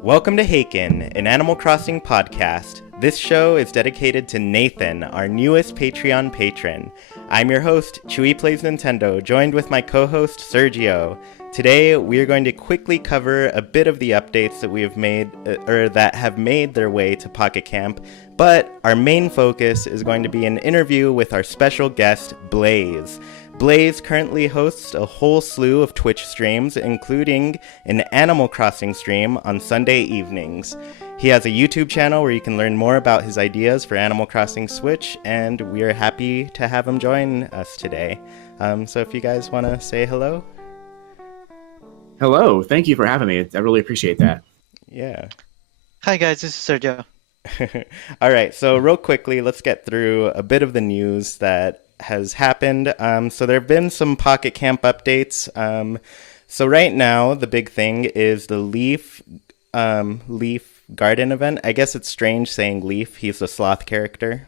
Welcome to Haken, an Animal Crossing podcast. This show is dedicated to Nathan, our newest Patreon patron. I'm your host, Chewy Plays Nintendo, joined with my co-host, Sergio. Today, we are going to quickly cover a bit of the updates that we have made, or that have made their way to Pocket Camp, but our main focus is going to be an interview with our special guest, l3layze. l3layze currently hosts a whole slew of Twitch streams, including an Animal Crossing stream on Sunday evenings. He has a YouTube channel where you can learn more about his ideas for Animal Crossing Switch, and we are happy to have him join us today. So if you guys want to say hello. Hello, thank you for having me. I really appreciate that. Yeah. Hi guys, this is Sergio. All right, so real quickly, let's get through a bit of the news that has happened. So there have been some Pocket Camp updates. So right now, the big thing is the Leaf Garden event. I guess it's strange saying Leaf. He's the sloth character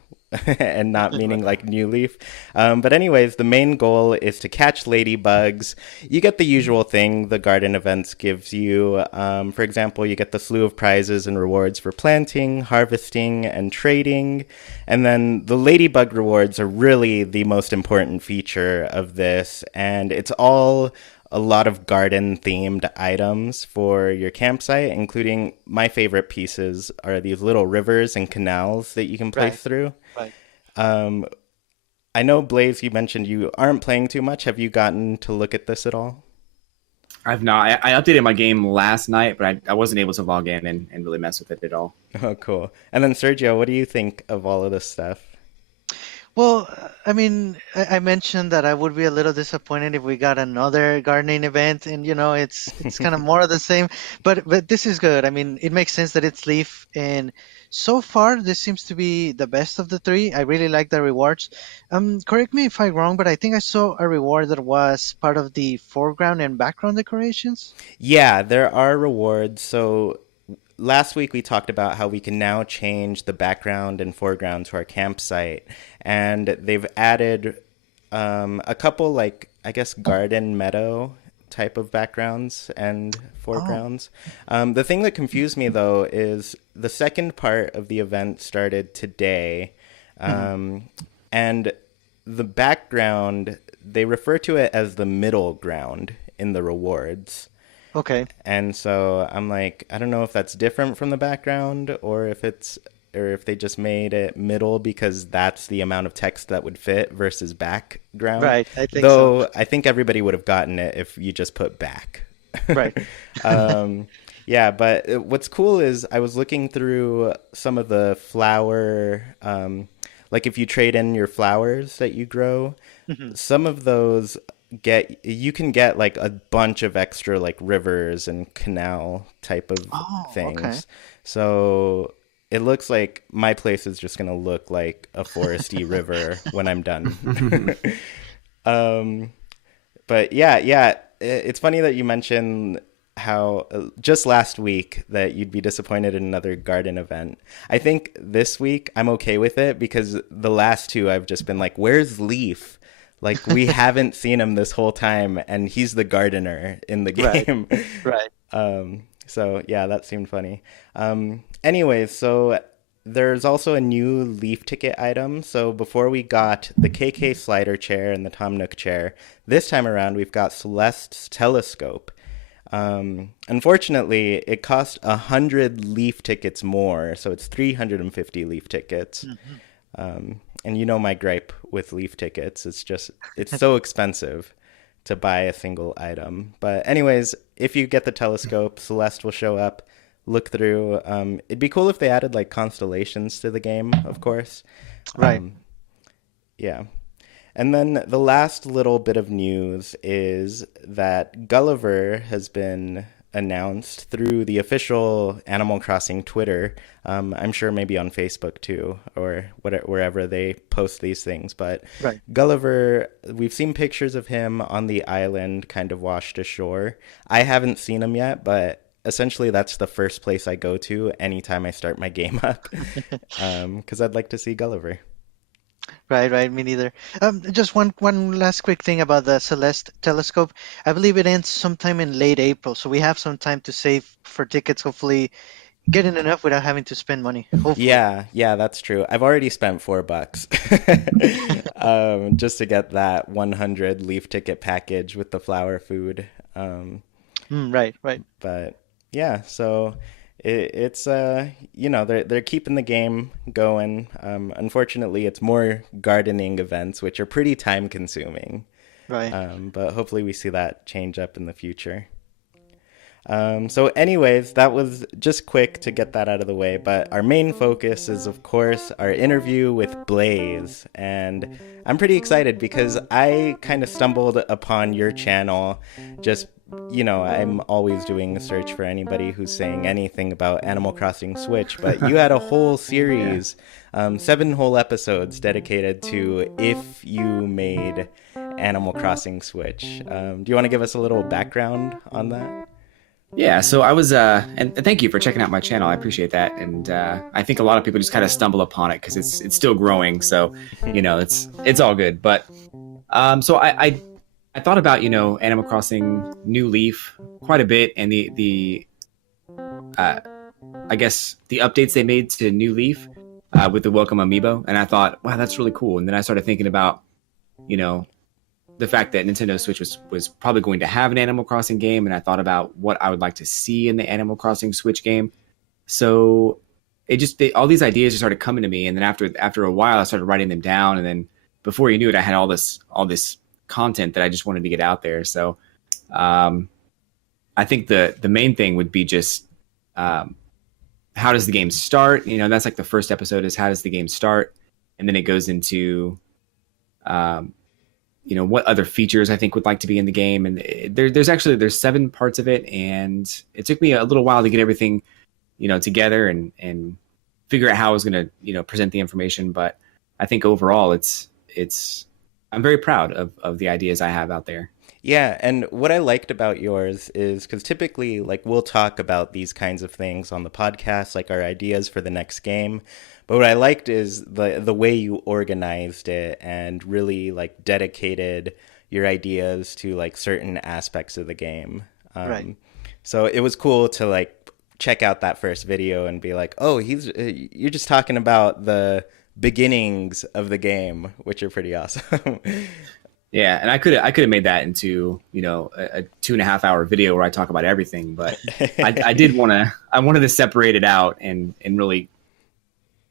and not meaning like New Leaf. But anyways, the main goal is to catch ladybugs. You get the usual thing the garden events gives you. For example, you get the slew of prizes and rewards for planting, harvesting, and trading. And then the ladybug rewards are really the most important feature of this. And it's all a lot of garden-themed items for your campsite, including my favorite pieces are these little rivers and canals that you can place through. Right. I know, l3layze, you mentioned you aren't playing too much. Have you gotten to look at this at all? I've not. I updated my game last night, but I wasn't able to log in and really mess with it at all. Oh, cool. And then, Sergio, what do you think of all of this stuff? Well, I mean, I mentioned that I would be a little disappointed if we got another gardening event, and it's kind of more of the same. But this is good. I mean, it makes sense that it's Leaf, and so far this seems to be the best of the three. I really like the rewards. Correct me if I'm wrong, but I think I saw a reward that was part of the foreground and background decorations. Yeah, there are rewards. So last week we talked about how we can now change the background and foreground to our campsite, and they've added a couple, like, I guess, garden meadow type of backgrounds and foregrounds. The thing that confused me, though, is the second part of the event started today, and the background, they refer to it as the middle ground in the rewards. Okay. And so I'm like, I don't know if that's different from the background or if they just made it middle because that's the amount of text that would fit versus background. Right. I think Though so. I think everybody would have gotten it if you just put back. Right. Yeah, but what's cool is I was looking through some of the flower, like if you trade in your flowers that you grow, some of those you can get like a bunch of extra like rivers and canal type of things. Okay. So it looks like my place is just gonna look like a foresty river when I'm done. But yeah, it's funny that you mentioned how just last week that you'd be disappointed in another garden event. I think this week I'm okay with it because the last two I've just been like, where's Leaf? Like, we haven't seen him this whole time, and he's the gardener in the game. Right. So, yeah, that seemed funny. Anyways, so there's also a new Leaf ticket item. So before we got the KK slider chair and the Tom Nook chair, this time around we've got Celeste's telescope. Unfortunately, it cost 100 Leaf tickets more, so it's 350 Leaf tickets. And you know my gripe with Leaf tickets. It's so expensive to buy a single item. But anyways, if you get the telescope, Celeste will show up, look through. It'd be cool if they added like constellations to the game, of course. Right. Yeah. And then the last little bit of news is that Gulliver has been announced through the official Animal Crossing Twitter. I'm sure maybe on Facebook too, or wherever they post these things. But Right. Gulliver, we've seen pictures of him on the island, kind of washed ashore. I haven't seen him yet, but essentially that's the first place I go to anytime I start my game up, because I'd like to see Gulliver. Right. Me neither. Just one last quick thing about the Celeste telescope. I believe it ends sometime in late April, so we have some time to save for tickets. Hopefully, getting enough without having to spend money. Hopefully. Yeah, that's true. I've already spent $4 just to get that 100 leaf ticket package with the flower food. Right. But yeah, so it's they're keeping the game going. Unfortunately, it's more gardening events, which are pretty time consuming. Right. But hopefully, we see that change up in the future. So anyways, that was just quick to get that out of the way, but our main focus is, of course, our interview with l3layze, and I'm pretty excited because I kind of stumbled upon your channel. Just, I'm always doing a search for anybody who's saying anything about Animal Crossing Switch, but you had a whole series, 7 whole episodes dedicated to if you made Animal Crossing Switch. Do you want to give us a little background on that? Yeah, so I was, and thank you for checking out my channel. I appreciate that, and I think a lot of people just kind of stumble upon it because it's still growing. So, it's all good. But so I thought about Animal Crossing New Leaf quite a bit, and the I guess the updates they made to New Leaf with the Welcome Amiibo, and I thought, wow, that's really cool. And then I started thinking about the fact that Nintendo Switch was probably going to have an Animal Crossing game, and I thought about what I would like to see in the Animal Crossing Switch game. So all these ideas just started coming to me, and then after a while, I started writing them down, and then before you knew it, I had all this content that I just wanted to get out there. So I think the main thing would be just how does the game start? That's like the first episode is how does the game start, and then it goes into what other features I think would like to be in the game. And there's 7 parts of it. And it took me a little while to get everything, together and figure out how I was going to, present the information. But I think overall I'm very proud of the ideas I have out there. Yeah, and what I liked about yours is because typically, like, we'll talk about these kinds of things on the podcast, like our ideas for the next game. But what I liked is the way you organized it and really like dedicated your ideas to like certain aspects of the game. Right. So it was cool to like check out that first video and be like, oh, you're just talking about the beginnings of the game, which are pretty awesome. Yeah, and I could have made that into a 2.5 hour video where I talk about everything, but I wanted to separate it out and really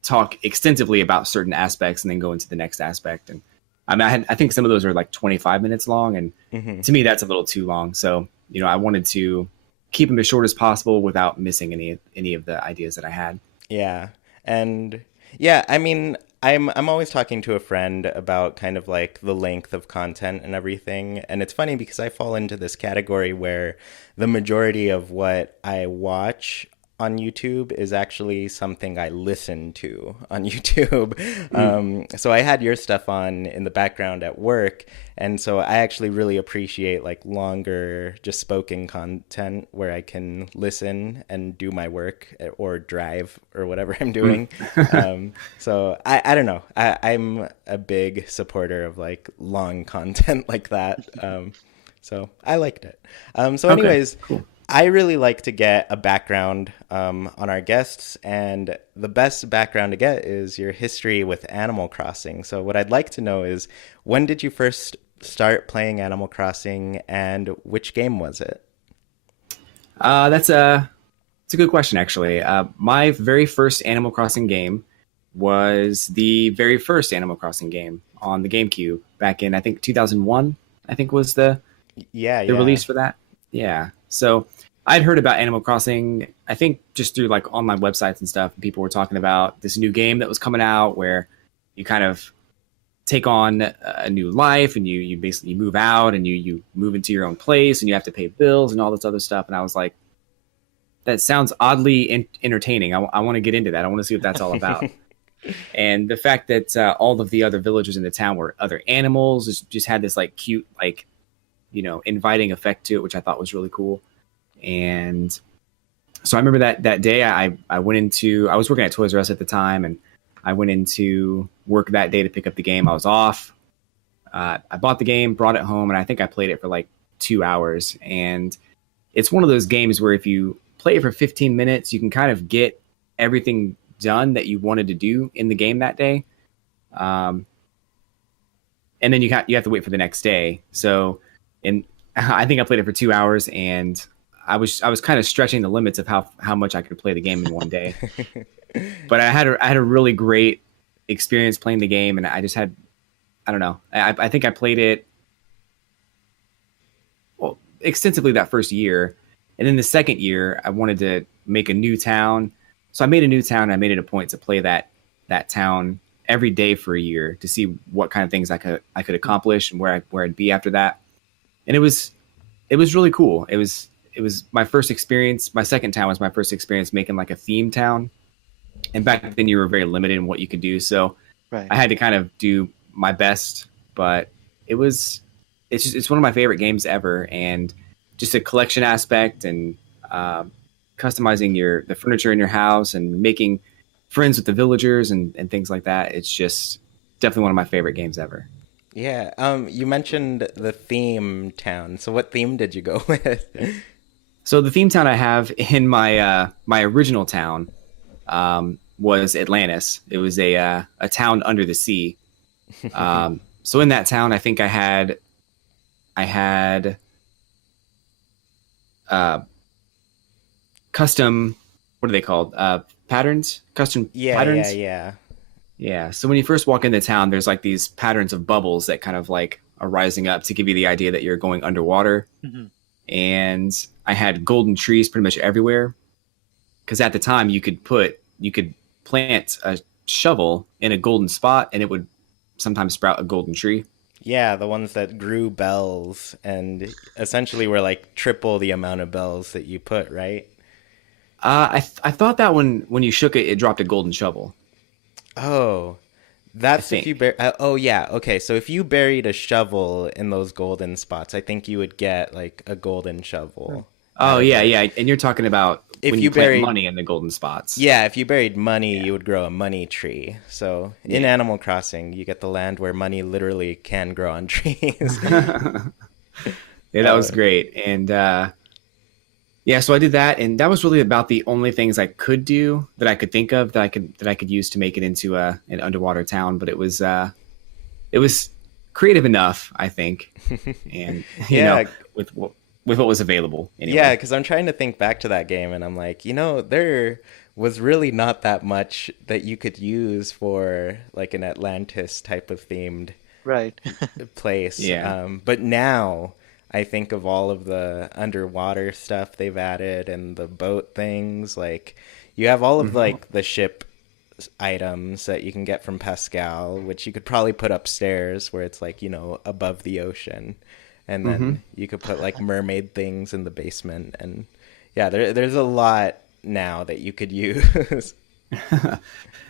talk extensively about certain aspects and then go into the next aspect. And I think some of those are like 25 minutes long, and to me that's a little too long. So I wanted to keep them as short as possible without missing any of the ideas that I had. Yeah, and yeah, I mean, I'm always talking to a friend about kind of like the length of content and everything. And it's funny because I fall into this category where the majority of what I watch on YouTube is actually something I listen to on YouTube. So I had your stuff on in the background at work. And so I actually really appreciate like longer, just spoken content where I can listen and do my work or drive or whatever I'm doing. So I don't know. I'm a big supporter of like long content like that. So I liked it. So anyways, okay, cool. I really like to get a background on our guests, and the best background to get is your history with Animal Crossing. So what I'd like to know is, when did you first start playing Animal Crossing, and which game was it? That's a good question, actually. My very first Animal Crossing game was the very first Animal Crossing game on the GameCube back in, I think, 2001, I think was the release for that. Yeah. So I'd heard about Animal Crossing, I think just through like online websites and stuff. People were talking about this new game that was coming out where you kind of take on a new life and you basically move out and you move into your own place and you have to pay bills and all this other stuff. And I was like, that sounds oddly entertaining. I want to get into that. I want to see what that's all about. And the fact that all of the other villagers in the town were other animals just had this like cute, like, inviting effect to it, which I thought was really cool. And so I remember that day I went I was working at Toys R Us at the time, and I went into work that day to pick up the game. I was off. I bought the game, brought it home, and I think I played it for like 2 hours. And it's one of those games where if you play it for 15 minutes, you can kind of get everything done that you wanted to do in the game that day. And then you have to wait for the next day. So, I think I played it for 2 hours, and I was kind of stretching the limits of how much I could play the game in one day. But I had a really great experience playing the game, and I just had, I don't know, I think I played it extensively that first year, and then the second year I wanted to make a new town, so I made a new town. And I made it a point to play that town every day for a year to see what kind of things I could accomplish and where I'd be after that. And it was really cool. It was my first experience. My second town was my first experience making like a theme town. And back then you were very limited in what you could do. So Right. I had to kind of do my best, but it's one of my favorite games ever. And just a collection aspect and customizing the furniture in your house and making friends with the villagers and things like that. It's just definitely one of my favorite games ever. Yeah. You mentioned the theme town. So what theme did you go with? So the theme town I have in my original town was Atlantis. It was a town under the sea. So in that town, I think I had custom, what are they called? Patterns? Custom patterns? Yeah. So when you first walk into town, there's like these patterns of bubbles that kind of like are rising up to give you the idea that you're going underwater. Mm-hmm. And I had golden trees pretty much everywhere. Because at the time you could plant a shovel in a golden spot and it would sometimes sprout a golden tree. Yeah, the ones that grew bells and essentially were like triple the amount of bells that you put, right? I thought that when you shook it, it dropped a golden shovel. Oh, that's if you oh yeah, okay. So if you buried a shovel in those golden spots, I think you would get like a golden shovel. Oh yeah, and you're talking about if when you plant buried money in the golden spots. Yeah, if you buried money, you would grow a money tree. So in Animal Crossing, you get the land where money literally can grow on trees. Yeah, that was great. And so I did that, and that was really about the only things I could do that I could think of that I could use to make it into an underwater town. But it was creative enough, I think, and you know, with what was available. Anyway. Yeah, because I'm trying to think back to that game, and I'm like, there was really not that much that you could use for like an Atlantis type of themed Right. place. Yeah. But now I think of all of the underwater stuff they've added and the boat things. Like you have all of like the ship items that you can get from Pascal, which you could probably put upstairs where it's like, above the ocean. And then you could put like mermaid things in the basement. And yeah, there's a lot now that you could use.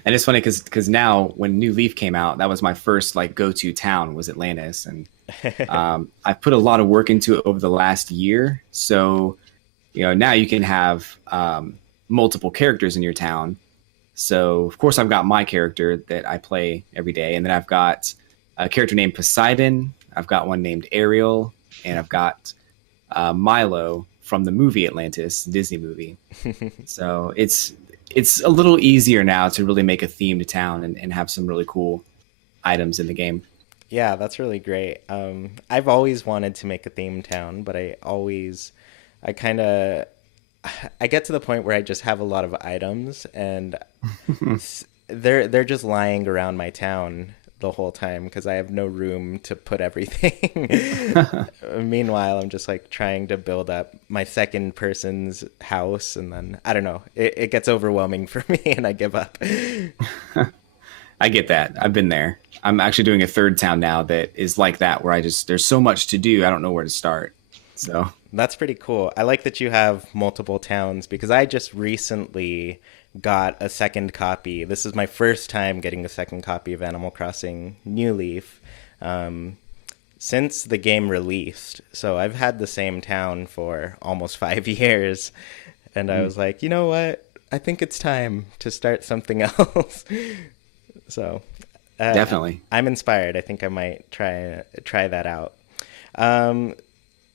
And it's funny because now when New Leaf came out, that was my first like go-to town was Atlantis. And I've put a lot of work into it over the last year. So, now you can have multiple characters in your town. So, of course, I've got my character that I play every day. And then I've got a character named Poseidon. I've got one named Ariel. And I've got Milo from the movie Atlantis, Disney movie. So it's a little easier now to really make a themed town and have some really cool items in the game. Yeah, that's really great. I've always wanted to make a themed town, but I get to the point where I just have a lot of items and they're just lying around my town the whole time because I have no room to put everything. Meanwhile, I'm just like trying to build up my second person's house, and then I don't know, it gets overwhelming for me and I give up. I get that. I've been there. I'm actually doing a third town now that is like that, where there's so much to do, I don't know where to start. So that's pretty cool. I like that you have multiple towns because I just recently got a second copy. This is my first time getting a second copy of Animal Crossing New Leaf since the game released. So I've had the same town for almost 5 years. And I was like, you know what? I think it's time to start something else. So uh, Definitely. I'm inspired. I think I might try that out. Um,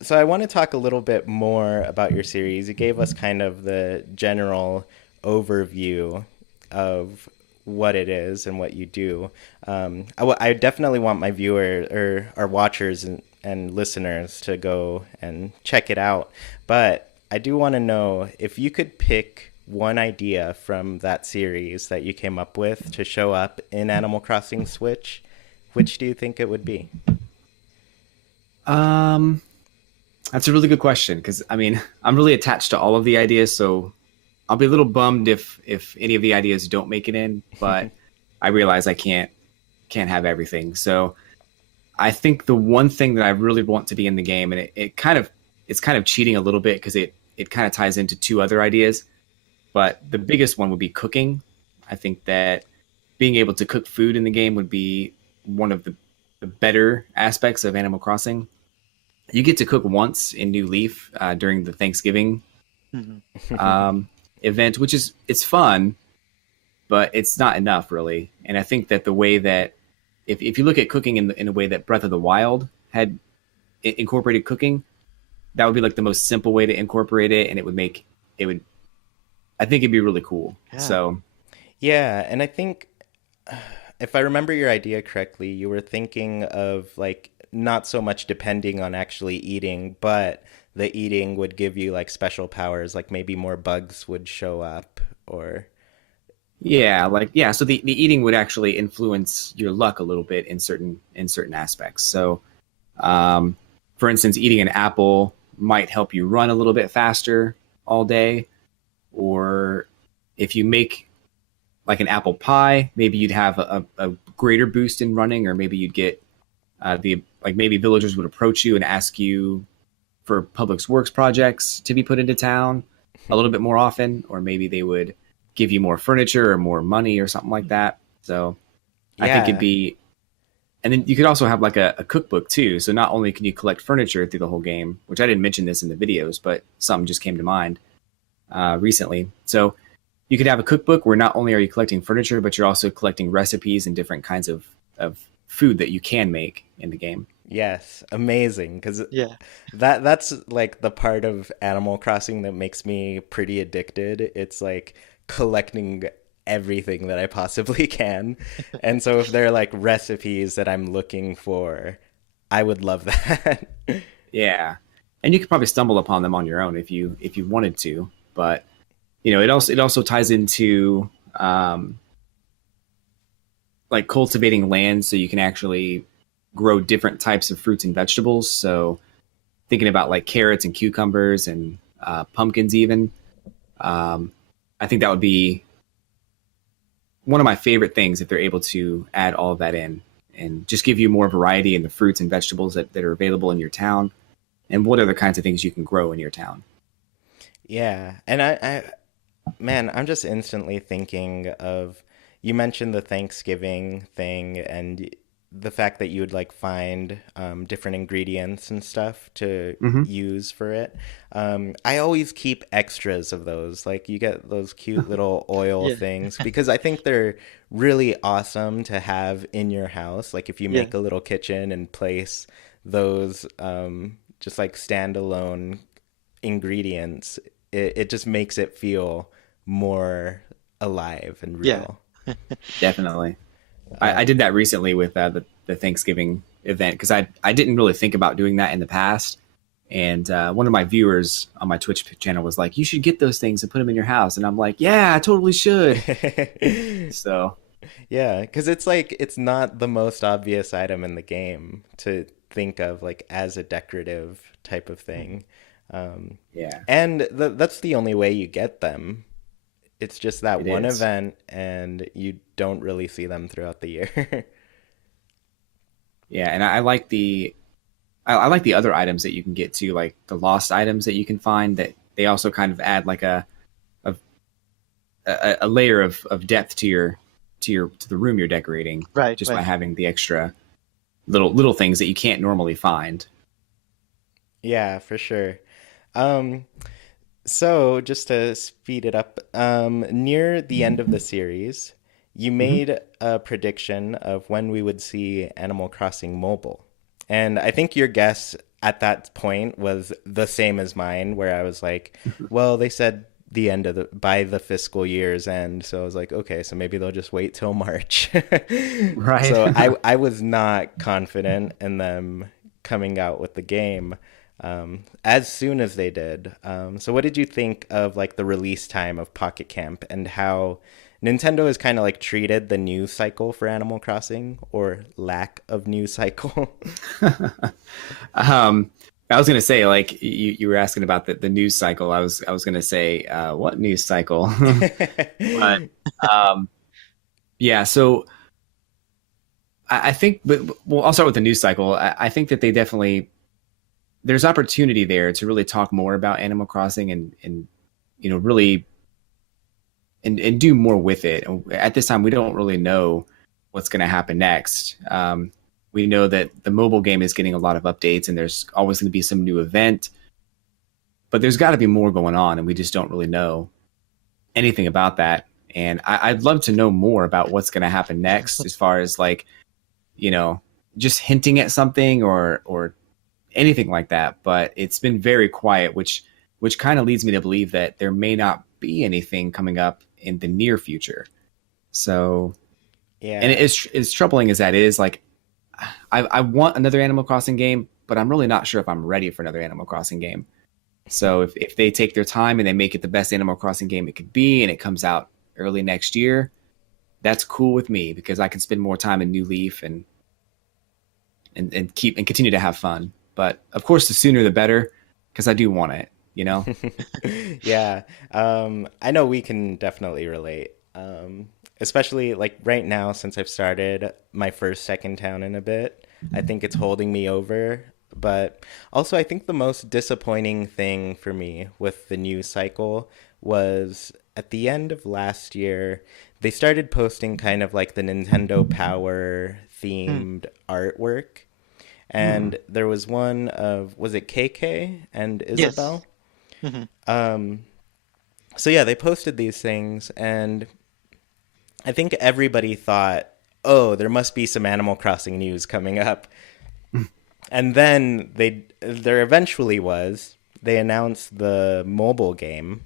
so I want to talk a little bit more about your series. You gave us kind of the general overview of what it is and what you do. I definitely want my viewer or our watchers and listeners to go and check it out. But I do want to know if you could pick one idea from that series that you came up with to show up in Animal Crossing Switch, which do you think it would be? Um, that's a really good question because I mean, I'm really attached to all of the ideas, so I'll be a little bummed if any of the ideas don't make it in, but I realize I can't have everything. So I think the one thing that I really want to be in the game, and it's kind of cheating a little bit because it kind of ties into two other ideas, but the biggest one would be cooking. I think that being able to cook food in the game would be one of the better aspects of Animal Crossing. You get to cook once in New Leaf during the Thanksgiving Mhm. um, event, which is it's fun, but it's not enough really. And I think that the way that if you look at cooking in a way that Breath of the Wild had incorporated cooking, that would be like the most simple way to incorporate it, and it would I think it'd be really cool. Yeah. So Yeah, and I think if I remember your idea correctly, you were thinking of like not so much depending on actually eating, but the eating would give you like special powers, like maybe more bugs would show up or yeah, like yeah, so the eating would actually influence your luck a little bit in certain aspects. So um, for instance, eating an apple might help you run a little bit faster all day, or if you make like an apple pie, maybe you'd have a greater boost in running, or maybe you'd get the like maybe villagers would approach you and ask you for public works projects to be put into town a little bit more often, or maybe they would give you more furniture or more money or something like that. So I think it'd yeah. be, and then you could also have like a cookbook too. So not only can you collect furniture through the whole game, which I didn't mention this in the videos, but something just came to mind recently. So you could have a cookbook where not only are you collecting furniture, but you're also collecting recipes and different kinds of food that you can make in the game. Yes, amazing. Because Yeah. that's like the part of Animal Crossing that makes me pretty addicted. It's like collecting everything that I possibly can. And so if there are like recipes that I'm looking for, I would love that. Yeah, and you could probably stumble upon them on your own if you wanted to. But you know, it also ties into like cultivating land so you can actually grow different types of fruits and vegetables. So thinking about like carrots and cucumbers and pumpkins, even um, I think that would be one of my favorite things if they're able to add all of that in and just give you more variety in the fruits and vegetables that are available in your town and what other kinds of things you can grow in your town. Yeah, and man, I'm just instantly thinking of you mentioned the Thanksgiving thing and the fact that you would like find different ingredients and stuff to Mm-hmm. use for it. I always keep extras of those. Like you get those cute little oil Yeah. things because I think they're really awesome to have in your house. Like if you Yeah. make a little kitchen and place those just like standalone ingredients, it just makes it feel more alive and Yeah. real. Definitely. I Um, did that recently with the Thanksgiving event because I didn't really think about doing that in the past. And one of my viewers on my Twitch channel was like, "You should get those things and put them in your house." And I'm like, "Yeah, I totally should." So yeah, because it's like it's not the most obvious item in the game to think of like as a decorative type of thing. Um, yeah, and that's the only way you get them. It's just that it one is. event, and you don't really see them throughout the year. Yeah, and I like I like the other items that you can get to, like the lost items that you can find. That they also kind of add like a, a layer of depth to your to the room you're decorating Right. just by Right. having the extra little things that you can't normally find. Yeah, for sure. Um, So, just to speed it up, near the end of the series, you made a prediction of when we would see Animal Crossing mobile. And I think your guess at that point was the same as mine, where I was like, well, they said the end of by the fiscal year's end. So I was like, okay, so maybe they'll just wait till March. Right. So I was not confident in them coming out with the game as soon as they did. So what did you think of like the release time of Pocket Camp and how Nintendo has kind of like treated the news cycle for Animal Crossing, or lack of news cycle? I was gonna say, like, you were asking about the news cycle. I was gonna say, what news cycle? But um, yeah, so I think, but well, I'll start with the news cycle. I think that they definitely, there's opportunity there to really talk more about Animal Crossing and really and do more with it. At this time, we don't really know what's going to happen next. We know that the mobile game is getting a lot of updates, and there's always going to be some new event. But there's got to be more going on, and we just don't really know anything about that. And I'd love to know more about what's going to happen next, as far as like, just hinting at something or anything like that. But it's been very quiet, which kind of leads me to believe that there may not be anything coming up in the near future. So, Yeah. and as troubling as that is, like, I want another Animal Crossing game, but I'm really not sure if I'm ready for another Animal Crossing game. So if they take their time and they make it the best Animal Crossing game it could be, and it comes out early next year, that's cool with me, because I can spend more time in New Leaf and continue to have fun. But of course, the sooner the better, because I do want it. Yeah. I know we can definitely relate. Especially like right now, since I've started my second town in a bit, I think it's holding me over. But also, I think the most disappointing thing for me with the news cycle was at the end of last year, they started posting kind of like the Nintendo Power themed artwork. And there was one of, was it KK and Isabel? Yes. Hmm. So yeah, they posted these things, and I think everybody thought, oh, there must be some Animal Crossing news coming up. And then there eventually was. They announced the mobile game.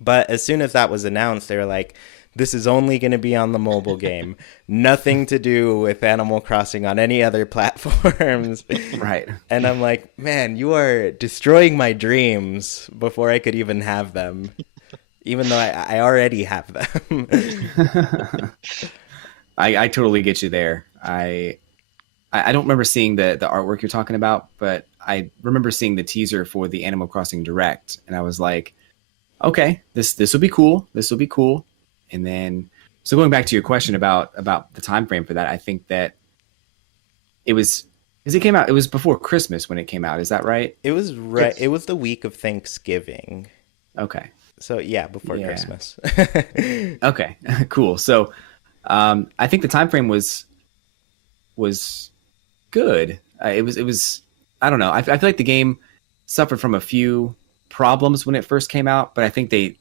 But as soon as that was announced, they were like, this is only going to be on the mobile game. Nothing to do with Animal Crossing on any other platforms. Right. And I'm like, man, you are destroying my dreams before I could even have them. Even though I already have them. I totally get you there. I don't remember seeing the artwork you're talking about, but I remember seeing the teaser for the Animal Crossing Direct, and I was like, okay, this will be cool. This will be cool. And then, so going back to your question about the time frame for that, I think that it was, as it came out, it was before Christmas when it came out. Is that right? It was right. Yes. It was the week of Thanksgiving. Okay. So yeah, before Yeah. Christmas. Okay. Cool. So, I think the time frame was good. It was. I don't know. I feel like the game suffered from a few problems when it first came out, but I think they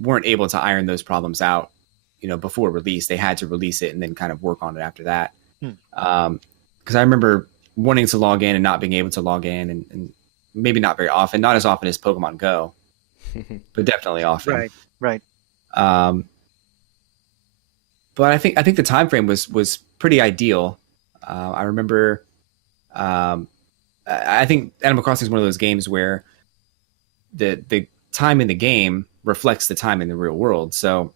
weren't able to iron those problems out, before release. They had to release it and then kind of work on it after that. Because I remember wanting to log in and not being able to log in, and maybe not very often, not as often as Pokemon Go, but definitely often. Right. But I think the time frame was pretty ideal. I remember. I think Animal Crossing is one of those games where the time in the game reflects the time in the real world. So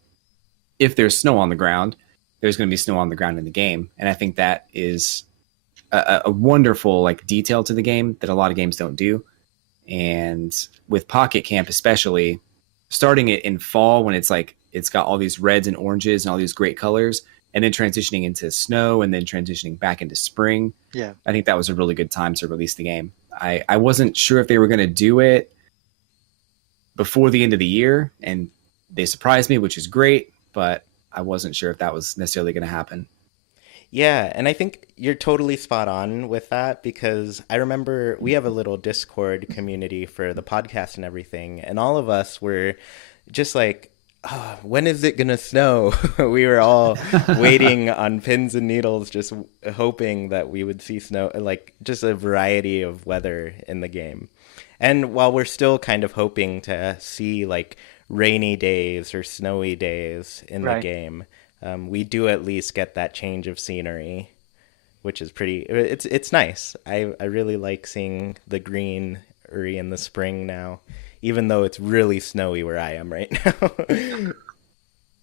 if there's snow on the ground, there's going to be snow on the ground in the game, and I think that is a wonderful like detail to the game that a lot of games don't do. And with Pocket Camp, especially starting it in fall when it's like it's got all these reds and oranges and all these great colors, and then transitioning into snow and then transitioning back into spring. Yeah. I think that was a really good time to release the game. I wasn't sure if they were going to do it before the end of the year, and they surprised me, which is great, but I wasn't sure if that was necessarily going to happen. Yeah, and I think you're totally spot on with that, because I remember we have a little Discord community for the podcast and everything, and all of us were just like, oh, when is it gonna snow? We were all waiting on pins and needles, just hoping that we would see snow, like just a variety of weather in the game. And while we're still kind of hoping to see like rainy days or snowy days in the Right. game, we do at least get that change of scenery, which is pretty. It's nice. I really like seeing the greenery in the spring now, even though it's really snowy where I am right now.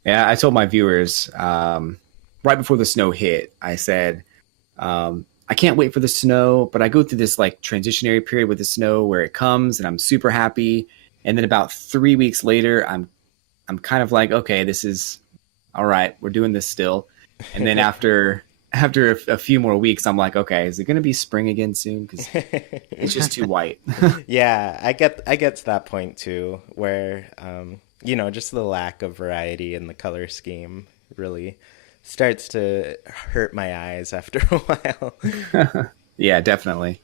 Yeah, I told my viewers right before the snow hit, I said, I can't wait for the snow, but I go through this like transitionary period with the snow where it comes and I'm super happy. And then about 3 weeks later, I'm kind of like, okay, this is all right. We're doing this still. And then after a few more weeks, I'm like, okay, is it going to be spring again soon? Because it's just too white. Yeah, I get to that point too, where just the lack of variety in the color scheme really starts to hurt my eyes after a while. Yeah, definitely.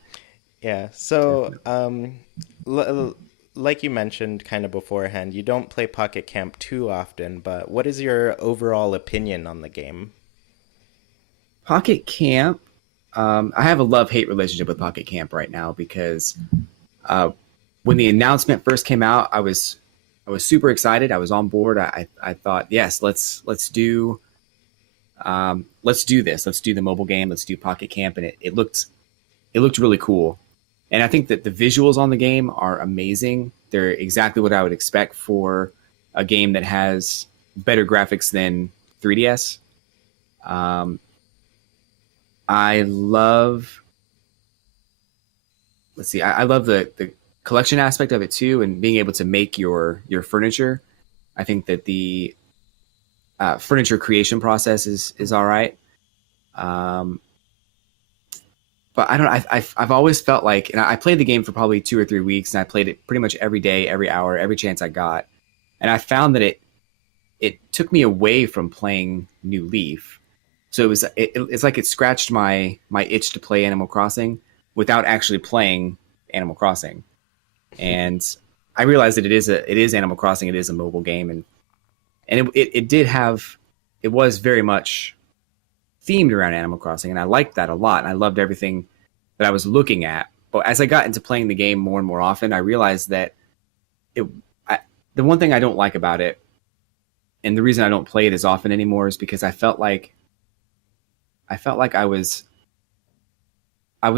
Yeah. So, Definitely. like you mentioned kind of beforehand, you don't play Pocket Camp too often, but what is your overall opinion on the game? Pocket Camp. I have a love-hate relationship with Pocket Camp right now because uh, when the announcement first came out, I was super excited. I was on board. I thought, yes, let's do this. Let's do the mobile game. Let's do Pocket Camp, and it looked really cool. And I think that the visuals on the game are amazing. They're exactly what I would expect for a game that has better graphics than 3DS. Um, I love let's see, I love the collection aspect of it too, and being able to make your furniture. I think that the furniture creation process is all right. Um, but I don't. I've always felt like, and I played the game for probably 2 or 3 weeks, and I played it pretty much every day, every hour, every chance I got, and I found that it took me away from playing New Leaf. So it's like it scratched my itch to play Animal Crossing without actually playing Animal Crossing. And I realized that it is Animal Crossing. It is a mobile game, and it did have it was very much themed around Animal Crossing, and I liked that a lot. And I loved everything that I was looking at. But as I got into playing the game more and more often, I realized that it I, the one thing I don't like about it, and the reason I don't play it as often anymore, is because I felt like I was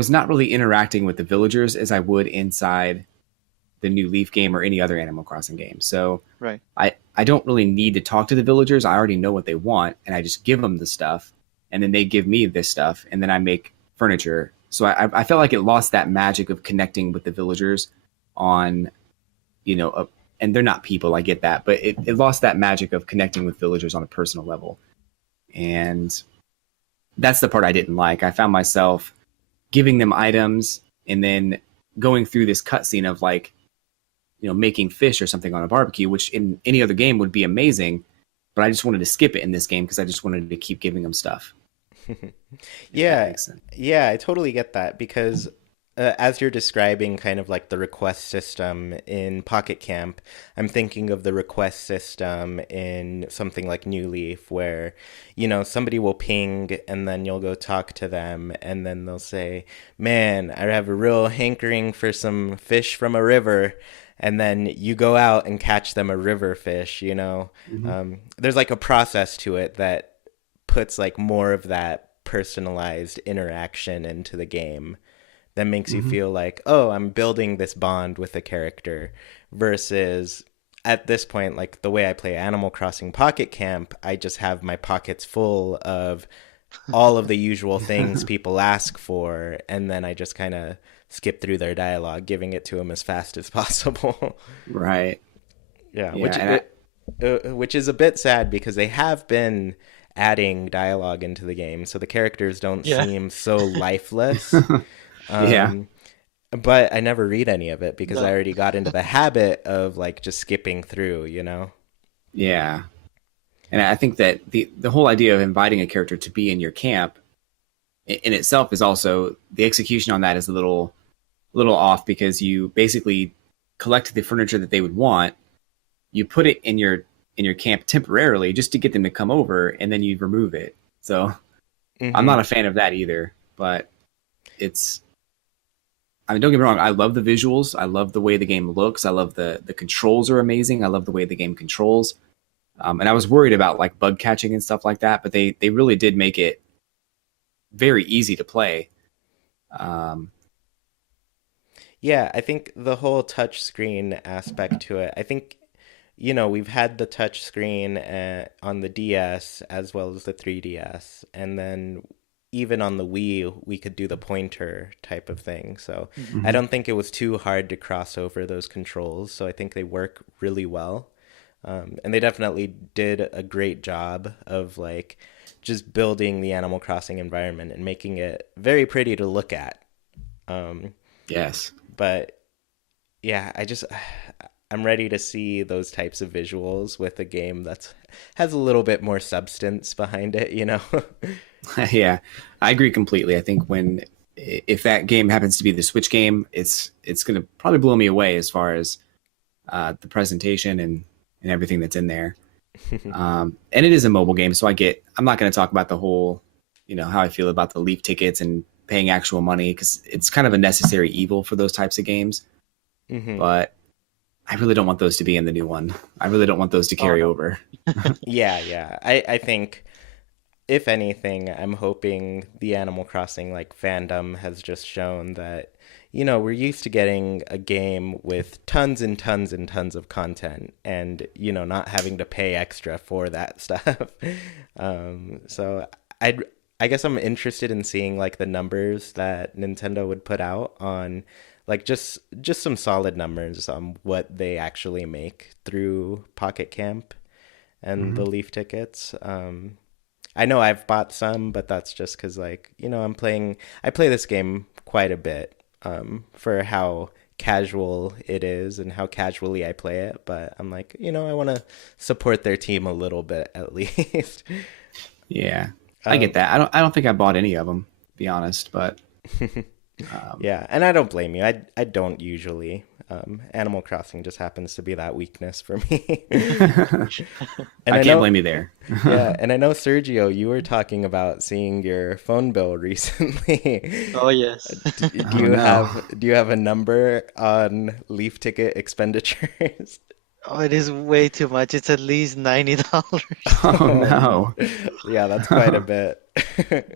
not really interacting with the villagers as I would inside the New Leaf game or any other Animal Crossing game. So Right. I don't really need to talk to the villagers. I already know what they want, and I just give them the stuff, and then they give me this stuff, and then I make furniture. So I felt like it lost that magic of connecting with the villagers on, you know, a, and they're not people. I get that, but it lost that magic of connecting with villagers on a personal level, and that's the part I didn't like. I found myself giving them items and then going through this cutscene of like, making fish or something on a barbecue, which in any other game would be amazing. But I just wanted to skip it in this game because I just wanted to keep giving them stuff, if that Yeah, makes sense. yeah, I totally get that because as you're describing kind of like the request system in Pocket Camp, I'm thinking of the request system in something like New Leaf where, somebody will ping and then you'll go talk to them and then they'll say, "Man, I have a real hankering for some fish from a river." And then you go out and catch them a river fish. Hmm. There's like a process to it that puts like more of that personalized interaction into the game that makes you Hmm. feel like, oh, I'm building this bond with a character versus at this point, like the way I play Animal Crossing Pocket Camp, I just have my pockets full of all of the usual things people ask for, and then I just kind of skip through their dialogue, giving it to them as fast as possible. Right. Yeah, Yeah. And I, which is a bit sad because they have been adding dialogue into the game, so the characters don't Yeah. seem so lifeless. yeah. Um, but I never read any of it because I No. already got into the habit of like just skipping through. Yeah. And I think that the whole idea of inviting a character to be in your camp in itself is also the execution on that is a little off because you basically collect the furniture that they would want, you put it in your camp temporarily just to get them to come over, and then you remove it. So Mhm. I'm not a fan of that either, but I mean, don't get me wrong. I love the visuals. I love the way the game looks. I love the controls are amazing. I love the way the game controls. And I was worried about like bug catching and stuff like that, but they really did make it very easy to play. Um, Yeah, I think the whole touch screen aspect to it. I think, we've had the touch screen on the DS as well as the 3DS, and then even on the Wii, we could do the pointer type of thing. So I mhm. don't think it was too hard to cross over those controls. So I think they work really well. And they definitely did a great job of like just building the Animal Crossing environment and making it very pretty to look at. Um, Yes. but yeah, I'm ready to see those types of visuals with a game that's has a little bit more substance behind it. Yeah, I agree completely. I think if that game happens to be the Switch game, it's going to probably blow me away as far as the presentation and everything that's in there. And it is a mobile game, so I'm not going to talk about the whole, how I feel about the Leaf tickets and paying actual money because it's kind of a necessary evil for those types of games. Hmm. But I really don't want those to be in the new one. I really don't want those to Oh carry no. over. Yeah, yeah. I think if anything, I'm hoping the Animal Crossing like fandom has just shown that, we're used to getting a game with tons and tons and tons of content and, not having to pay extra for that stuff. So I guess I'm interested in seeing like the numbers that Nintendo would put out on like just some solid numbers on what they actually make through Pocket Camp and Mhm. the Leaf tickets. I know I've bought some, but that's just because like I play this game quite a bit for how casual it is and how casually I play it. But I'm like, I want to support their team a little bit at least. Yeah, I get um, that. I don't think I bought any of them, to be honest, but um, yeah, and I don't blame you. I don't usually. Animal Crossing just happens to be that weakness for me. And I I can't know, blame you there. yeah, and I know Sergio, you were talking about seeing your phone bill recently. Oh yes. Oh no. Do you have a number on Leaf ticket expenditures? Oh, it is way too much. It's at least $90. Oh Oh, no. yeah, that's quite a bit.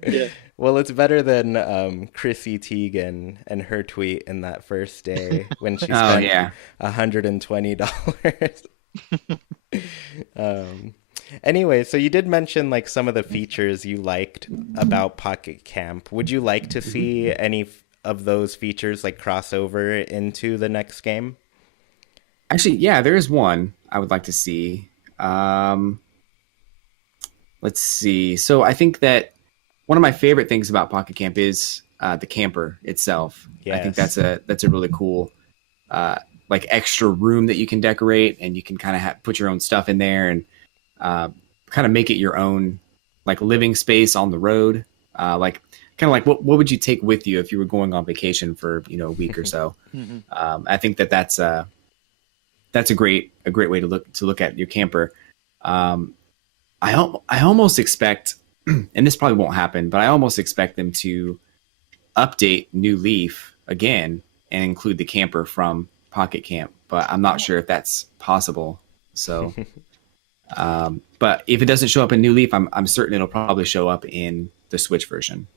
Yeah. Well, it's better than Chrissy Teigen and her tweet in that first day when she Oh spent yeah. $120. Um, anyway, so you did mention like some of the features you liked about Pocket Camp. Would you like to Mhm. see any of those features like crossover into the next game? Actually, yeah, there is one I would like to see. Um, let's see. So I think that one of my favorite things about Pocket Camp is the camper itself. I think Yes. that's a really cool uh, like extra room that you can decorate, and you can kind of put your own stuff in there and uh, kind of make it your own like living space on the road. Like kind of like what would you take with you if you were going on vacation for a week or so? Mhm. I think that's a great way to look at your camper. Um, I almost expect, and this probably won't happen, but I almost expect them to update New Leaf again and include the camper from Pocket Camp. But I'm not sure if that's possible. So, but if it doesn't show up in New Leaf, I'm certain it'll probably show up in the Switch version.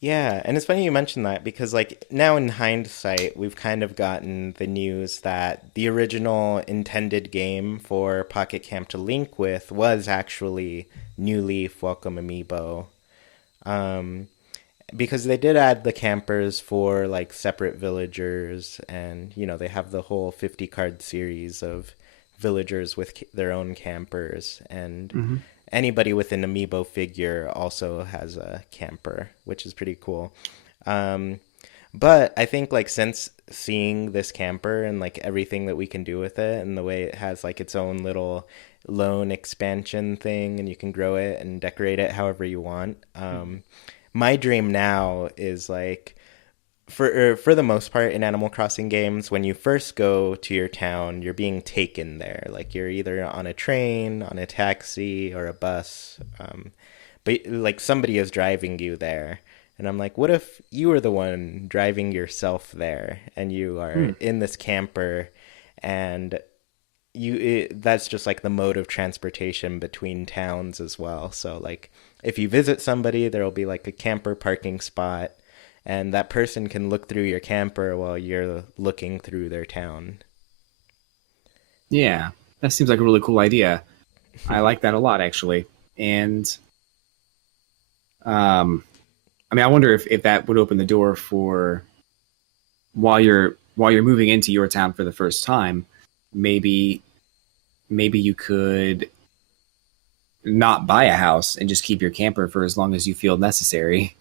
Yeah, and it's funny you mentioned that because, like, now in hindsight, we've kind of gotten the news that the original intended game for Pocket Camp to link with was actually New Leaf Welcome Amiibo. Um, because they did add the campers for like separate villagers, and they have the whole 50 card series of villagers with their own campers, and Mm-hmm. anybody with an amiibo figure also has a camper, which is pretty cool. um, but I think like since seeing this camper and like everything that we can do with it and the way it has like its own little loan expansion thing and you can grow it and decorate it however you want, my dream now is like for the most part in Animal Crossing games, when you first go to your town, you're being taken there. Like you're either on a train, on a taxi, or a bus. But like somebody is driving you there. And I'm like, what if you were the one driving yourself there, and you are Hmm. in this camper, and that's just like the mode of transportation between towns as well. So like if you visit somebody, there'll be like a camper parking spot, and that person can look through your camper while you're looking through their town. Yeah, that seems like a really cool idea. I like that a lot, actually. And um, I mean, I wonder if that would open the door for while you're moving into your town for the first time, maybe maybe you could not buy a house and just keep your camper for as long as you feel necessary.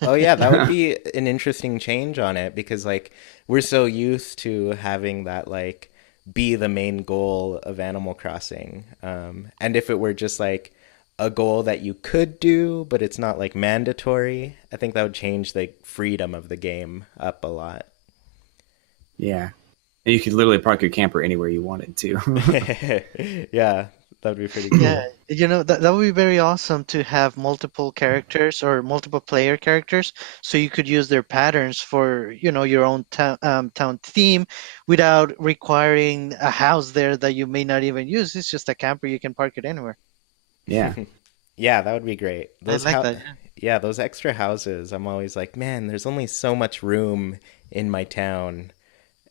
Oh yeah, that would be an interesting change on it, because like we're so used to having that like be the main goal of Animal Crossing. And if it were just like a goal that you could do, but it's not like mandatory, I think that would change the freedom of the game up a lot. Yeah, and you could literally park your camper anywhere you wanted to. Yeah, that would be pretty Yeah, cool. that would be very awesome to have multiple characters or multiple player characters, so you could use their patterns for, your own town theme without requiring a house there that you may not even use. It's just a camper, you can park it anywhere. Yeah, Yeah, that would be great. I like that. Yeah. Yeah, those extra houses. I'm always like, man, there's only so much room in my town.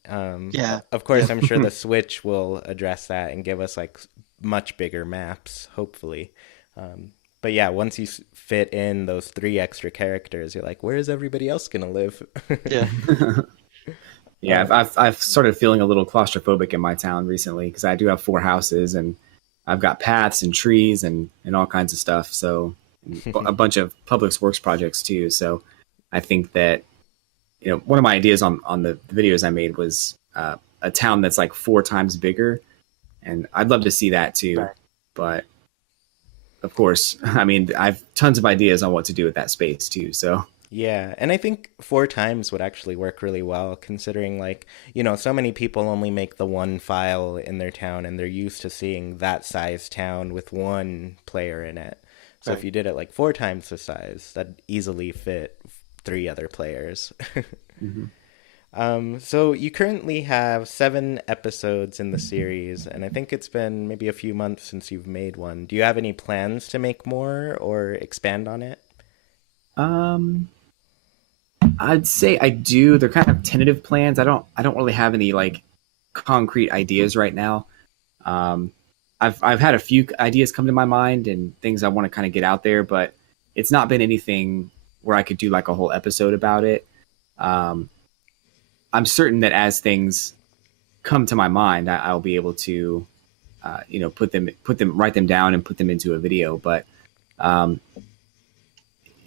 Yeah. Of Yeah. course, I'm sure the Switch will address that and give us like much bigger maps, hopefully. But yeah, once you fit in those three extra characters, you're like, where is everybody else gonna live? Yeah. yeah. I've started feeling a little claustrophobic in my town recently because I do have four houses and I've got paths and trees and all kinds of stuff. So a bunch of public works projects too. So I think that one of my ideas on the videos I made was a town that's like four times bigger, and I'd love to see that too. Right. But of course, I mean, I've tons of ideas on what to do with that space too. So Yeah, and I think four times would actually work really well, considering like, so many people only make the one file in their town, and they're used to seeing that size town with one player in it. So if Right. you did it like four times the size, that'd easily fit three other players. mhm. So you currently have 7 episodes in the series, and I think it's been maybe a few months since you've made one. Do you have any plans to make more or expand on it? um, I'd say I do. They're kind of tentative plans. I don't really have any like concrete ideas right now. Um, I've had a few ideas come to my mind and things I want to kind of get out there, but it's not been anything where I could do like a whole episode about it. Um, I'm certain that as things come to my mind, I'll be able to, write them down and put them into a video. But um,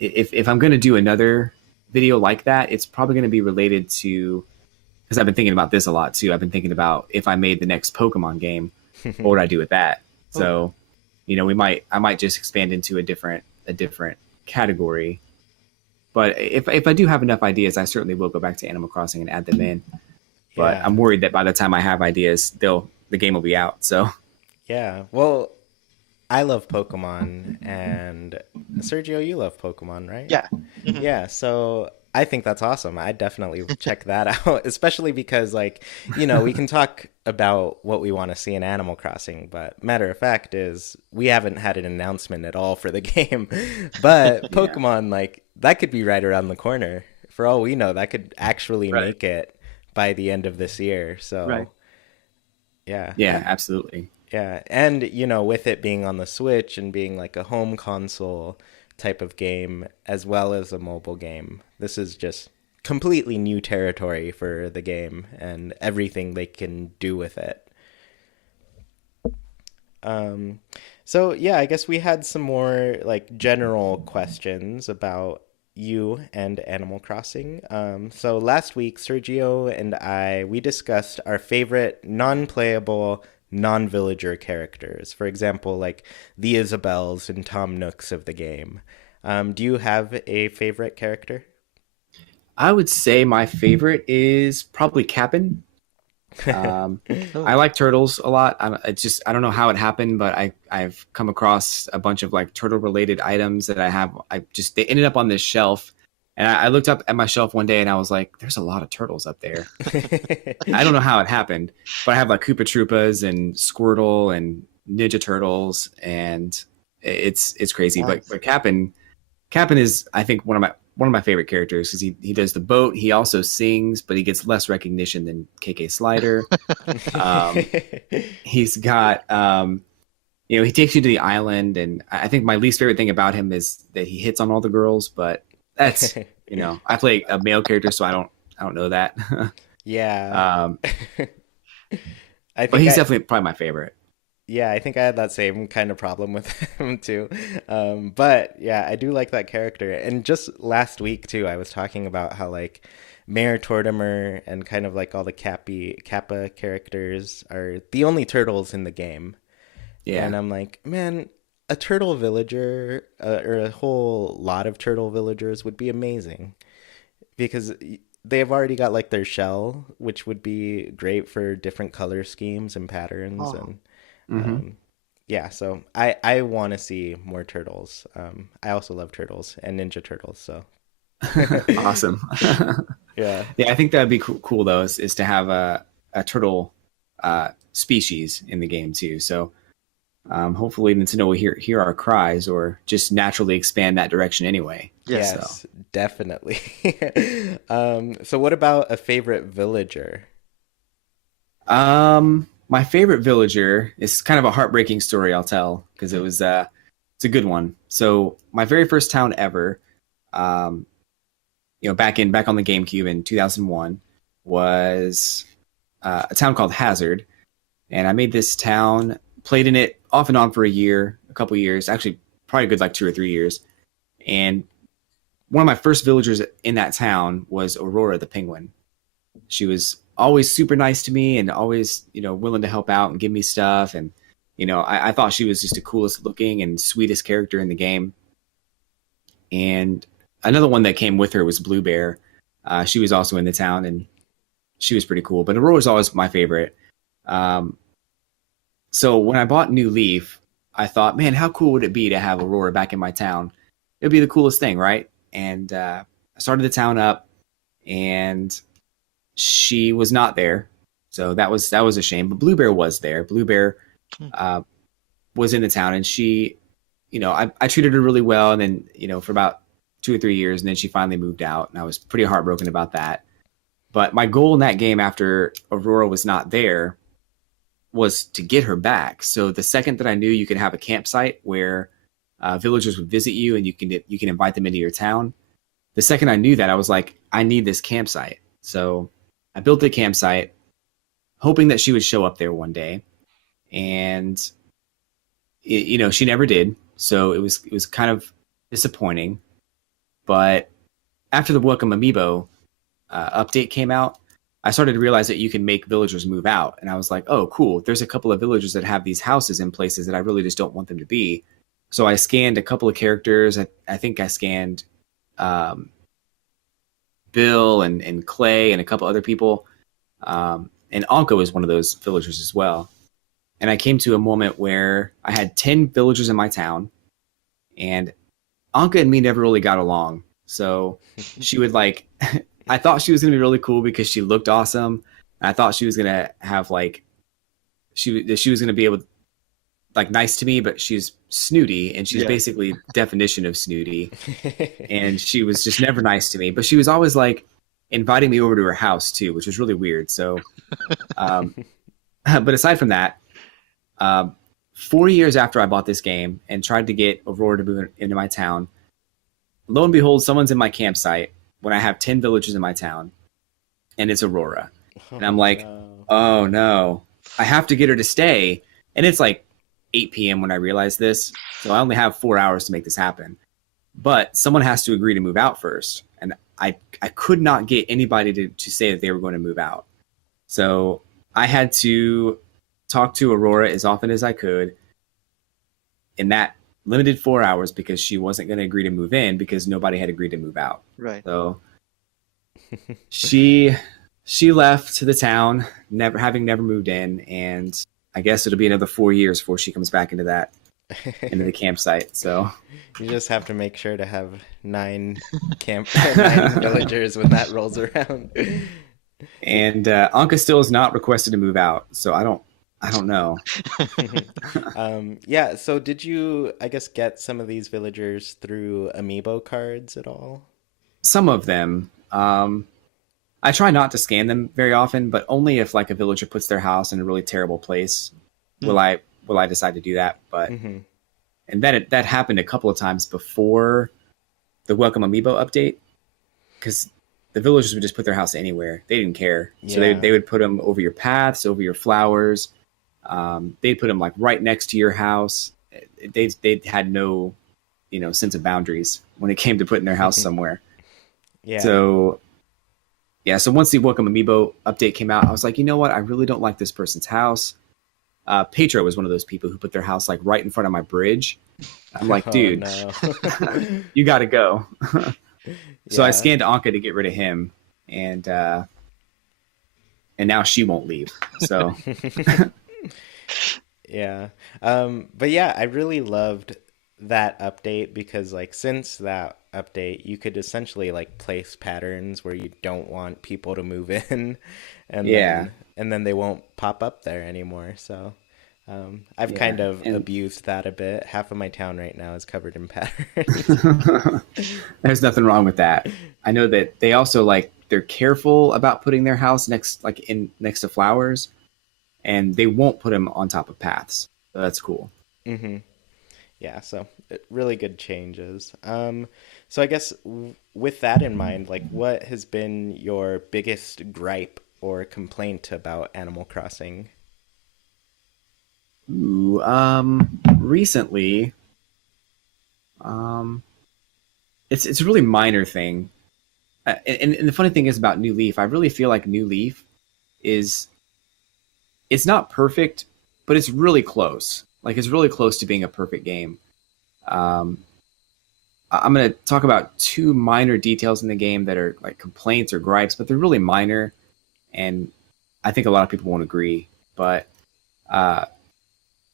if I'm going to do another video like that, it's probably going to be related to, because I've been thinking about this a lot too. I've been thinking about if I made the next Pokemon game, what would I do with that? Oh, So, I might just expand into a different category. But if I do have enough ideas, I certainly will go back to Animal Crossing and add them in. But Yeah. I'm worried that by the time I have ideas, the game will be out. So Yeah. Well, I love Pokemon, and Sergio, you love Pokemon, right? yeah. Mhm. Yeah, so I think that's awesome. I definitely will check that out, especially because, like, we can talk about what we want to see in Animal Crossing, but matter of fact is we haven't had an announcement at all for the game. But yeah, Pokemon, like, that could be right around the corner. For all we know, that could actually right, make it by the end of this year. Right. So, yeah. yeah, absolutely, Yeah, and with it being on the Switch and being like a home console type of game as well as a mobile game, this is just completely new territory for the game and everything they can do with it. Um, so yeah, I guess we had some more like general questions about you and Animal Crossing. So last week, Sergio and we discussed our favorite non-playable, non-villager characters. For example, like the Isabels and Tom Nooks of the game. Do you have a favorite character? I would say my favorite is probably Cap'n. Oh, I like turtles a lot. I don't know how it happened, but I've come across a bunch of like turtle related items that they ended up on this shelf, and I looked up at my shelf one day and I was like, "There's a lot of turtles up there." I don't know how it happened, but I have like Koopa Troopas and Squirtle and Ninja Turtles, and it's crazy. nice. But Cap'n is, I think, one of my favorite characters because he does the boat. He also sings, but he gets less recognition than KK Slider. Um, he's got he takes you to the island, and I think my least favorite thing about him is that he hits on all the girls. But that's I play a male character, so I don't know that. Yeah. um, I but think he's definitely probably my favorite. yeah, I think I had that same kind of problem with him too. But yeah, I do like that character. And just last week too, I was talking about how like Mayor Tortimer and kind of like all the Kappa characters are the only turtles in the game. Yeah, And I'm like, man, a turtle villager or a whole lot of turtle villagers would be amazing because they've already got like their shell, which would be great for different color schemes and patterns Oh, and hmm um, yeah. So I want to see more turtles. I also love turtles and Ninja Turtles. So awesome. yeah, Yeah, I think that'd be cool though, is to have a turtle species in the game too. So hopefully Nintendo will hear our cries or just naturally expand that direction anyway. yes. So yes, definitely. So what about a favorite villager? my favorite villager is kind of a heartbreaking story I'll tell because it's a good one. So my very first town ever, um, back on the GameCube in 2001 was a town called Hazard, and I made this town, played in it off and on for a couple years, actually probably a good like 2 or 3 years. And one of my first villagers in that town was Aurora the penguin. She was always super nice to me and always, willing to help out and give me stuff. And, I thought she was just the coolest looking and sweetest character in the game. And another one that came with her was Blue Bear. She was also in the town and she was pretty cool. But Aurora was always my favorite. Um, so when I bought New Leaf, I thought, man, how cool would it be to have Aurora back in my town? It'd be the coolest thing, right? And I started the town up, and she was not there, so that was a shame. But Blue Bear was there. Blue Bear Hmm. uh, was in the town, and she, I treated her really well, and then for about 2 or 3 years, and then she finally moved out, and I was pretty heartbroken about that. But my goal in that game after Aurora was not there was to get her back. So the second that I knew you could have a campsite where villagers would visit you and you can invite them into your town, the second I knew that, I was like, I need this campsite. So I built the campsite, hoping that she would show up there one day, and she never did. So it was kind of disappointing. But after the Welcome Amiibo update came out, I started to realize that you can make villagers move out. And I was like, oh, cool. There's a couple of villagers that have these houses in places that I really just don't want them to be. So I scanned a couple of characters. I think I scanned um, Bill and Clay and a couple other people. And Anko is one of those villagers as well. And I came to a moment where I had 10 villagers in my town, and Anka and me never really got along. So she would like, I thought she was going to be really cool because she looked awesome. And I thought she was going to have like, she was going to be able to, like, nice to me, but she's snooty, and she's Yeah. basically definition of snooty. And she was just never nice to me, but she was always like inviting me over to her house too, which was really weird. So, um, but aside from that, 4 years after I bought this game and tried to get Aurora to move into my town, lo and behold, someone's in my campsite when I have 10 villagers in my town, and it's Aurora. And I'm like, no. oh no, I have to get her to stay. And it's like 8 p.m. when I realize this. So I only have 4 hours to make this happen. But someone has to agree to move out first. And I could not get anybody to say that they were going to move out. So I had to talk to Aurora as often as I could in that limited 4 hours because she wasn't going to agree to move in because nobody had agreed to move out. Right. So She left the town, never moved in, and I guess it'll be another 4 years before she comes back into the campsite. So You just have to make sure to have nine villagers when that rolls around. and Anka still is not requested to move out, so I don't know. Yeah, so did you, I guess, get some of these villagers through amiibo cards at all? Some of them. I try not to scan them very often, but only if like a villager puts their house in a really terrible place will I decide to do that. But Hmm. and that happened a couple of times before the Welcome Amiibo update, because the villagers would just put their house anywhere. They didn't care, so Yeah. they would put them over your paths, over your flowers. They'd put them like right next to your house. They had no sense of boundaries when it came to putting their house somewhere. Yeah. So yeah, so once the Welcome Amiibo update came out, I was like, you know what? I really don't like this person's house. Petro was one of those people who put their house like right in front of my bridge. I'm like, Oh dude, no. you got to go. So I Yeah. scanned Anka to get rid of him, and now she won't leave. So Yeah. But yeah, I really loved that update because like since that update, you could essentially like place patterns where you don't want people to move in and yeah, then they won't pop up there anymore. So I've yeah, kind of and abused that a bit. Half of my town right now is covered in patterns. there's nothing wrong with that. I know that they also like they're careful about putting their house next to flowers, and they won't put them on top of paths. So that's cool. Hmm. Yeah, so really good changes. So I guess with that in mind, like what has been your biggest gripe or complaint about Animal Crossing? Ooh, recently, um, it's a really minor thing. And the funny thing is about New Leaf, I really feel like New Leaf is it's not perfect, but it's really close. Like it's really close to being a perfect game. Um, I'm going to talk about two minor details in the game that are like complaints or gripes, but they're really minor, and I think a lot of people won't agree. But uh,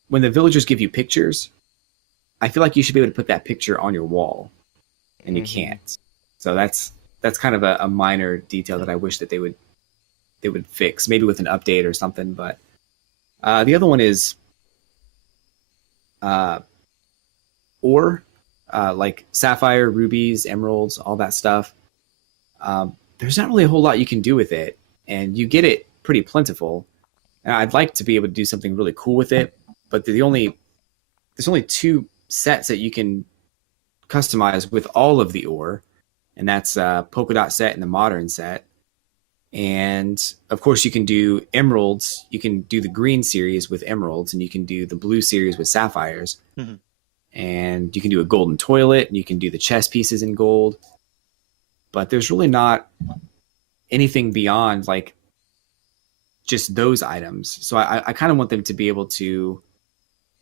when the villagers give you pictures, I feel like you should be able to put that picture on your wall, and you Hmm. can't. So that's kind of a minor detail that I wish that they would fix, maybe with an update or something. But the other one is uh, ore, like sapphire, rubies, emeralds, all that stuff. There's not really a whole lot you can do with it, and you get it pretty plentiful. And I'd like to be able to do something really cool with it, but there's only two sets that you can customize with all of the ore, and that's polka dot set and the modern set. And of course, you can do emeralds. You can do the green series with emeralds, and you can do the blue series with sapphires. Mhm. And you can do a golden toilet, and you can do the chess pieces in gold. But there's really not anything beyond like just those items. So I kind of want them to be able to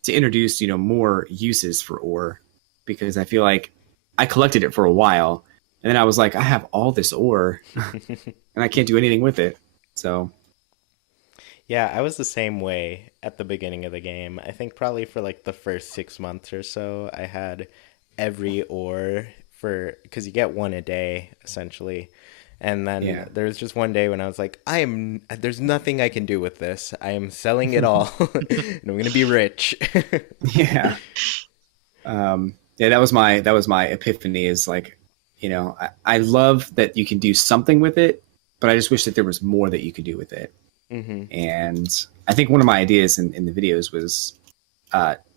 introduce more uses for ore, because I feel like I collected it for a while, and then I was like, I have all this ore and I can't do anything with it. So Yeah, I was the same way at the beginning of the game. I think probably for like the first 6 months or so, I had every ore for because you get one a day essentially. And then yeah, there was just one day when I was like, there's nothing I can do with this. I am selling it all and I'm gonna be rich. yeah, yeah. That was my epiphany. Is like, I love that you can do something with it, but I just wish that there was more that you could do with it. Hmm. And I think one of my ideas in the videos was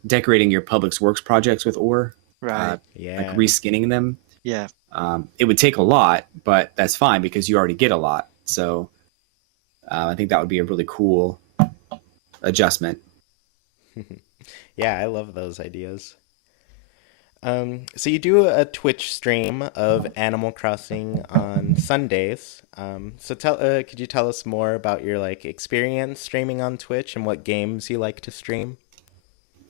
decorating your public works projects with ore, Right. like Yeah. reskinning them. Yeah. It would take a lot, but that's fine because you already get a lot. So I think that would be a really cool adjustment. Yeah, I love those ideas. So you do a Twitch stream of Animal Crossing on Sundays. So could you tell us more about your like experience streaming on Twitch and what games you like to stream?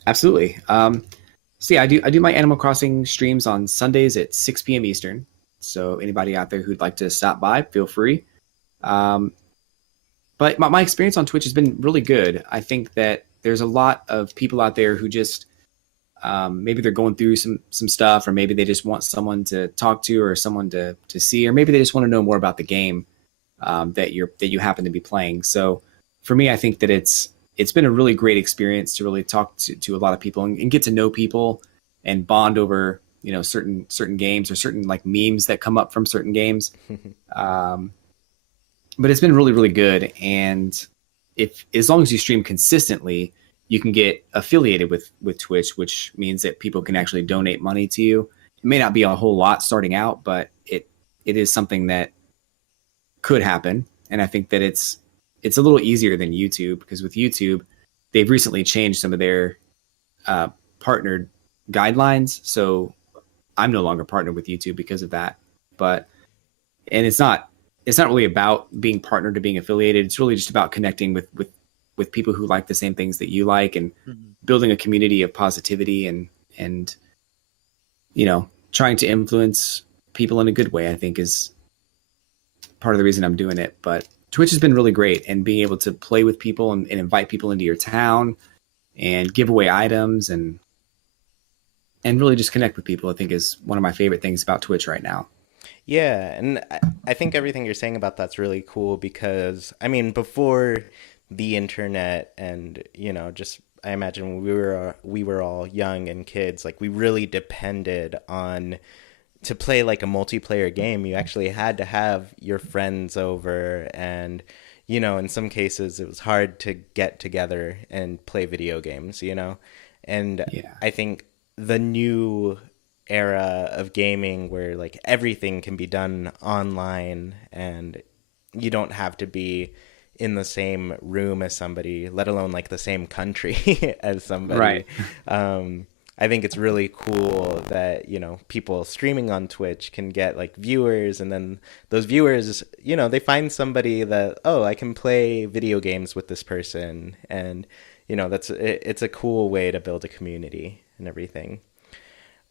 Absolutely. So yeah, I do my Animal Crossing streams on Sundays at 6 p.m. Eastern. So anybody out there who'd like to stop by, feel free. Um, but my experience on Twitch has been really good. I think that there's a lot of people out there who just maybe they're going through some stuff, or maybe they just want someone to talk to, or someone to see, or maybe they just want to know more about the game that you happen to be playing. So for me, I think that it's been a really great experience to really talk to a lot of people and get to know people and bond over certain games or certain like memes that come up from certain games. But it's been really, really good. And if as long as you stream consistently, you can get affiliated with Twitch, which means that people can actually donate money to you. It may not be a whole lot starting out, but it is something that could happen. And I think that it's a little easier than YouTube, because with YouTube, they've recently changed some of their partnered guidelines. So I'm no longer partnered with YouTube because of that. And it's not really about being partnered to being affiliated. It's really just about connecting with people who like the same things that you like, and building a community of positivity and trying to influence people in a good way, I think, is part of the reason I'm doing it. But Twitch has been really great, and being able to play with people and invite people into your town and give away items and really just connect with people, I think, is one of my favorite things about Twitch right now. Yeah, and I think everything you're saying about that's really cool, because I mean, before the internet and just I imagine when we were all young and kids, like we really depended on, to play like a multiplayer game, you actually had to have your friends over, and in some cases it was hard to get together and play video games, and Yeah. I think the new era of gaming where like everything can be done online, and you don't have to be in the same room as somebody, let alone like the same country as somebody. Right. I think it's really cool that, people streaming on Twitch can get like viewers, and then those viewers, they find somebody that, oh, I can play video games with this person. And, it's a cool way to build a community and everything.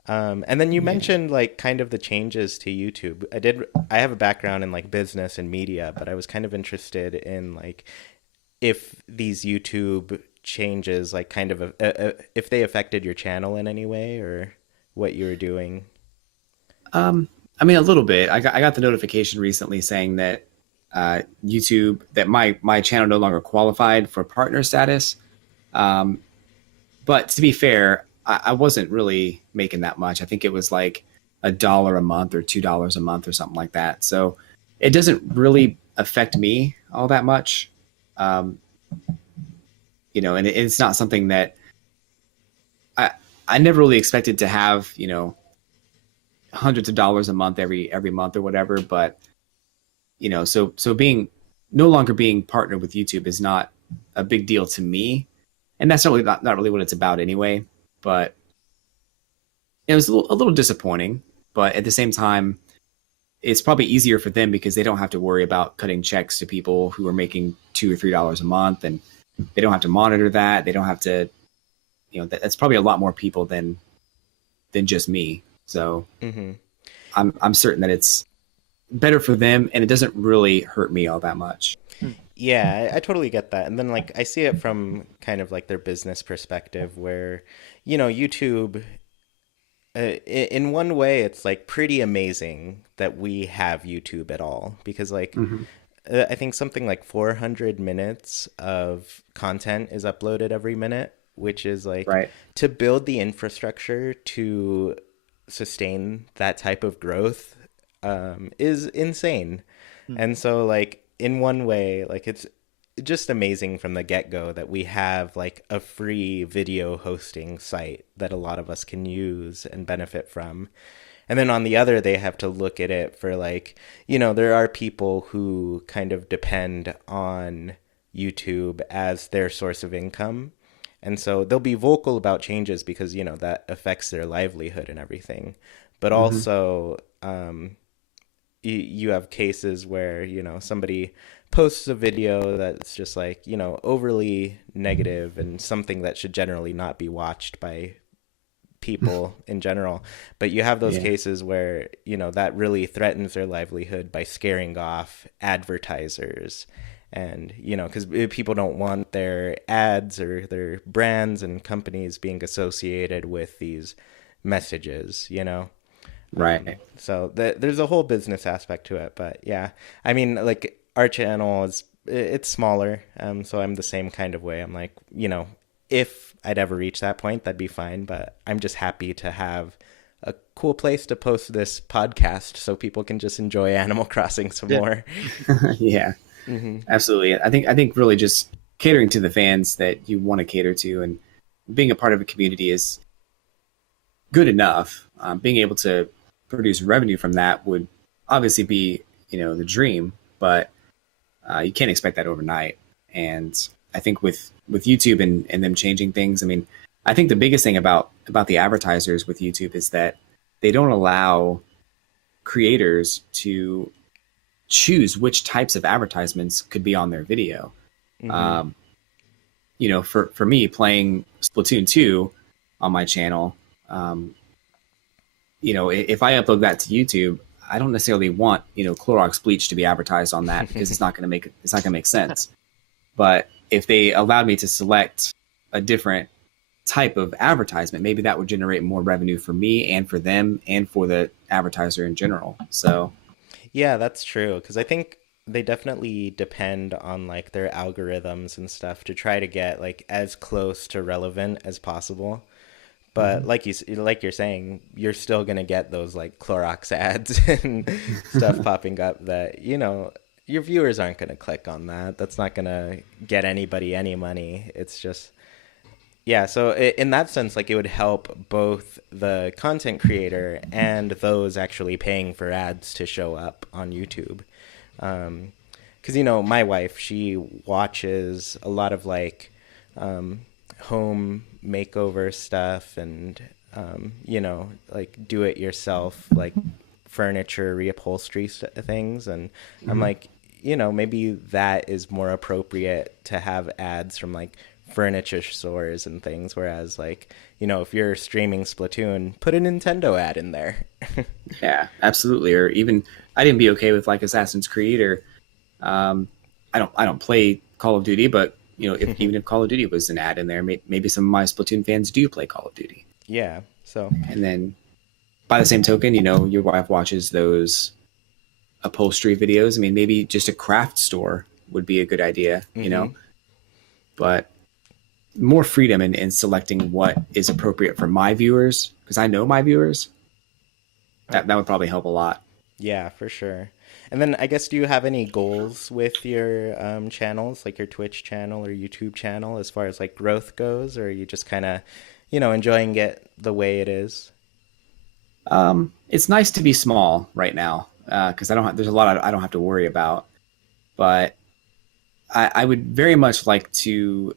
And then you mentioned like kind of the changes to YouTube. I have a background in like business and media, but I was kind of interested in like if these YouTube changes like kind of if they affected your channel in any way, or what you were doing. I mean, a little bit. I got the notification recently saying that YouTube, that my channel no longer qualified for partner status. But to be fair, I wasn't really making that much. I think it was like $1 a month or $2 a month or something like that. So it doesn't really affect me all that much. And it's not something that I never really expected to have, hundreds of dollars a month every month or whatever. But, so being no longer being partnered with YouTube is not a big deal to me. And that's not really what it's about anyway. But it was a little disappointing. But at the same time, it's probably easier for them because they don't have to worry about cutting checks to people who are making $2 or $3 a month, and they don't have to monitor that. They don't have to, that's probably a lot more people than just me. So I'm certain that it's better for them, and it doesn't really hurt me all that much. Yeah, I totally get that. And then like I see it from kind of like their business perspective, where YouTube, in one way it's like pretty amazing that we have YouTube at all, because like I think something like 400 minutes of content is uploaded every minute, which is like Right. to build the infrastructure to sustain that type of growth is insane. And so like in one way, like it's just amazing from the get-go that we have like a free video hosting site that a lot of us can use and benefit from. And then on the other, they have to look at it for like, there are people who kind of depend on YouTube as their source of income. And so they'll be vocal about changes because, that affects their livelihood and everything. But also, you have cases where, somebody posts a video that's just like, overly negative and something that should generally not be watched by people in general. But you have those Yeah. cases where, that really threatens their livelihood by scaring off advertisers. And, because people don't want their ads or their brands and companies being associated with these messages. Right. So there's a whole business aspect to it. But yeah, I mean, like our channel it's smaller. So I'm the same kind of way. I'm like, if I'd ever reach that point, that'd be fine. But I'm just happy to have a cool place to post this podcast so people can just enjoy Animal Crossing some more. Yeah, absolutely. I think really just catering to the fans that you want to cater to and being a part of a community is good enough. Being able to produce revenue from that would obviously be, the dream, but you can't expect that overnight. And I think with YouTube and them changing things, I mean, I think the biggest thing about the advertisers with YouTube is that they don't allow creators to choose which types of advertisements could be on their video. Um, for me playing Splatoon 2 on my channel, if I upload that to YouTube, I don't necessarily want, Clorox bleach to be advertised on that because it's not going to make sense. But if they allowed me to select a different type of advertisement, maybe that would generate more revenue for me and for them and for the advertiser in general. So Yeah, that's true. Because I think they definitely depend on like their algorithms and stuff to try to get like as close to relevant as possible. But like you're saying, you're still gonna get those like Clorox ads and stuff popping up that your viewers aren't gonna click on that. That's not gonna get anybody any money. It's just yeah. So in that sense, like it would help both the content creator and those actually paying for ads to show up on YouTube. Because my wife, she watches a lot of like home makeover stuff and like do it yourself like furniture reupholstery things, and I'm like, maybe that is more appropriate to have ads from like furniture stores and things, whereas like if you're streaming Splatoon, put a Nintendo ad in there. yeah, absolutely. Or even I didn't be okay with like Assassin's Creed or I don't play Call of Duty, but even if Call of Duty was an ad in there, maybe some of my Splatoon fans do play Call of Duty. Yeah, so And then by the same token, your wife watches those upholstery videos. I mean, maybe just a craft store would be a good idea, but more freedom in selecting what is appropriate for my viewers, because I know my viewers. That would probably help a lot. yeah, for sure. And then I guess, do you have any goals with your channels, like your Twitch channel or YouTube channel, as far as like growth goes, or are you just kind of, enjoying it the way it is? It's nice to be small right now because there's a lot I don't have to worry about. But I would very much like to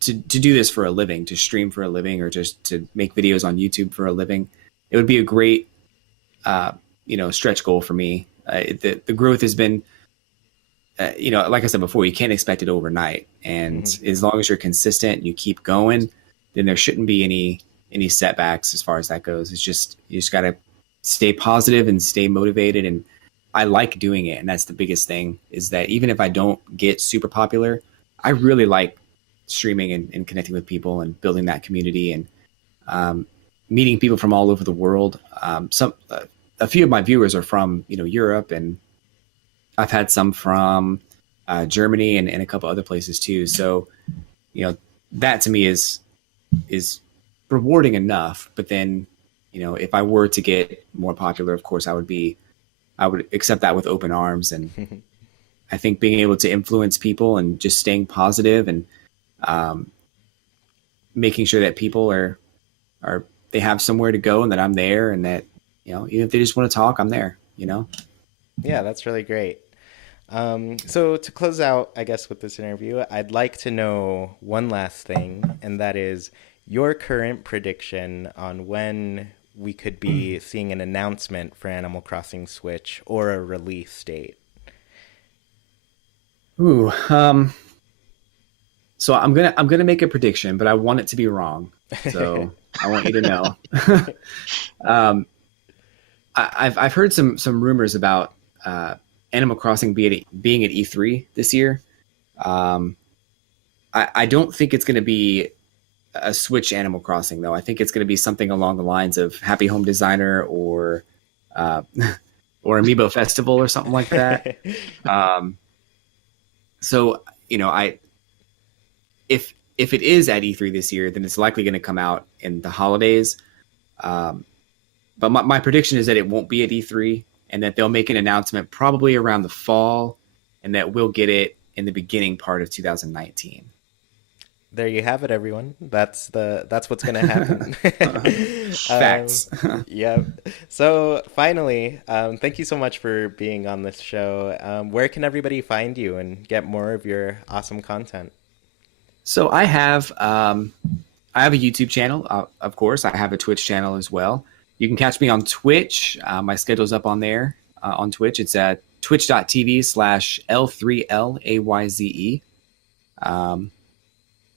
do this for a living, to stream for a living, or just to make videos on YouTube for a living. It would be a great stretch goal for me. The growth has been, like I said before, you can't expect it overnight. And as long as you're consistent and you keep going, then there shouldn't be any setbacks as far as that goes. It's just, you just got to stay positive and stay motivated. And I like doing it. And that's the biggest thing, is that even if I don't get super popular, I really like streaming and connecting with people and building that community and meeting people from all over the world. A few of my viewers are from Europe, and I've had some from Germany and a couple other places too. So that to me is rewarding enough. But then if I were to get more popular, of course I would accept that with open arms. And I think being able to influence people and just staying positive and making sure that people are they have somewhere to go and that I'm there, and that even if they just want to talk, I'm there. Yeah, that's really great. So to close out, I guess, with this interview, I'd like to know one last thing, and that is your current prediction on when we could be seeing an announcement for Animal Crossing Switch or a release date. Ooh, so I'm gonna make a prediction, but I want it to be wrong. So I want you to know. I've heard some rumors about Animal Crossing being at E3 this year. I don't think it's going to be a Switch Animal Crossing, though. I think it's going to be something along the lines of Happy Home Designer or or Amiibo Festival or something like that. So if it is at E3 this year, then it's likely going to come out in the holidays. But my prediction is that it won't be at E3, and that they'll make an announcement probably around the fall, and that we'll get it in the beginning part of 2019. There you have it, everyone. That's what's going to happen. Facts. Yeah. So finally, thank you so much for being on this show. Where can everybody find you and get more of your awesome content? So I have a YouTube channel, of course. I have a Twitch channel as well. You can catch me on Twitch. My schedule's up on there on Twitch. It's at twitch.tv/l3layze.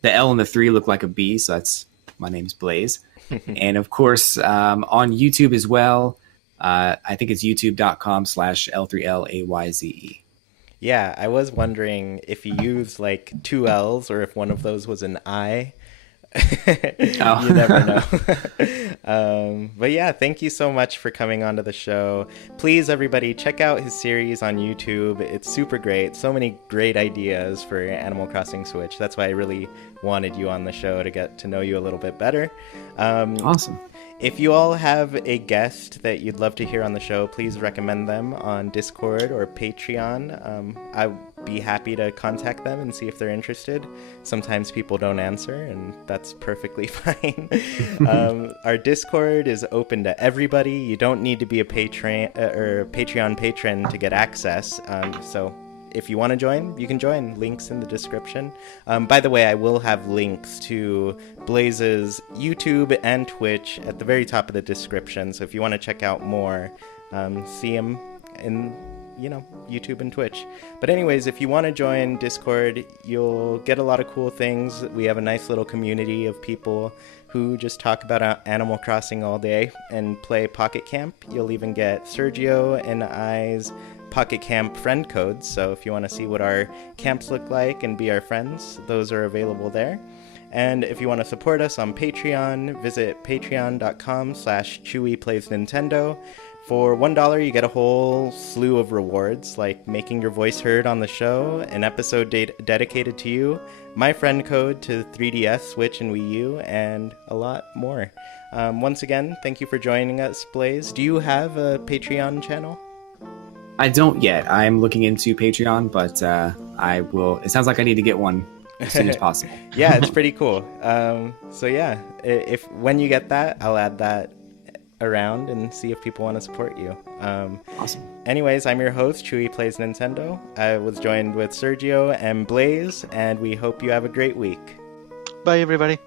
The L and the 3 look like a B, so that's my name's Blaze. And of course, on YouTube as well. I think it's youtube.com/l3layze. Yeah, I was wondering if you use like two L's or if one of those was an I. You never know. But yeah, thank you so much for coming onto the show. Please, everybody, check out his series on YouTube. It's super great. So many great ideas for Animal Crossing Switch. That's why I really wanted you on the show, to get to know you a little bit better. Awesome. If you all have a guest that you'd love to hear on the show, please recommend them on Discord or Patreon. I'd be happy to contact them and see if they're interested. Sometimes people don't answer, and that's perfectly fine. Our Discord is open to everybody. You don't need to be a Patreon patron to get access. So if you want to join, you can join. Links in the description. By the way, I will have links to Blaze's YouTube and Twitch at the very top of the description. So if you want to check out more, see him in YouTube and Twitch. But anyways, if you want to join Discord, you'll get a lot of cool things. We have a nice little community of people who just talk about Animal Crossing all day and play Pocket Camp. You'll even get Sergio and I's Pocket Camp friend codes, so if you want to see what our camps look like and be our friends, those are available there. And if you want to support us on Patreon, visit patreon.com/ChewiePlaysNintendo. For $1, you get a whole slew of rewards, like making your voice heard on the show, an episode dedicated to you, my friend code to 3DS, Switch, and Wii U, and a lot more. Once again, thank you for joining us, Blaze. Do you have a Patreon channel? I don't yet. I'm looking into Patreon, but I will. It sounds like I need to get one as soon as possible. Yeah, it's pretty cool. So yeah, when you get that, I'll add that around and see if people want to support you. Awesome. Anyways, I'm your host, Chewie Plays Nintendo. I was joined with Sergio and Blaze, and we hope you have a great week. Bye, everybody.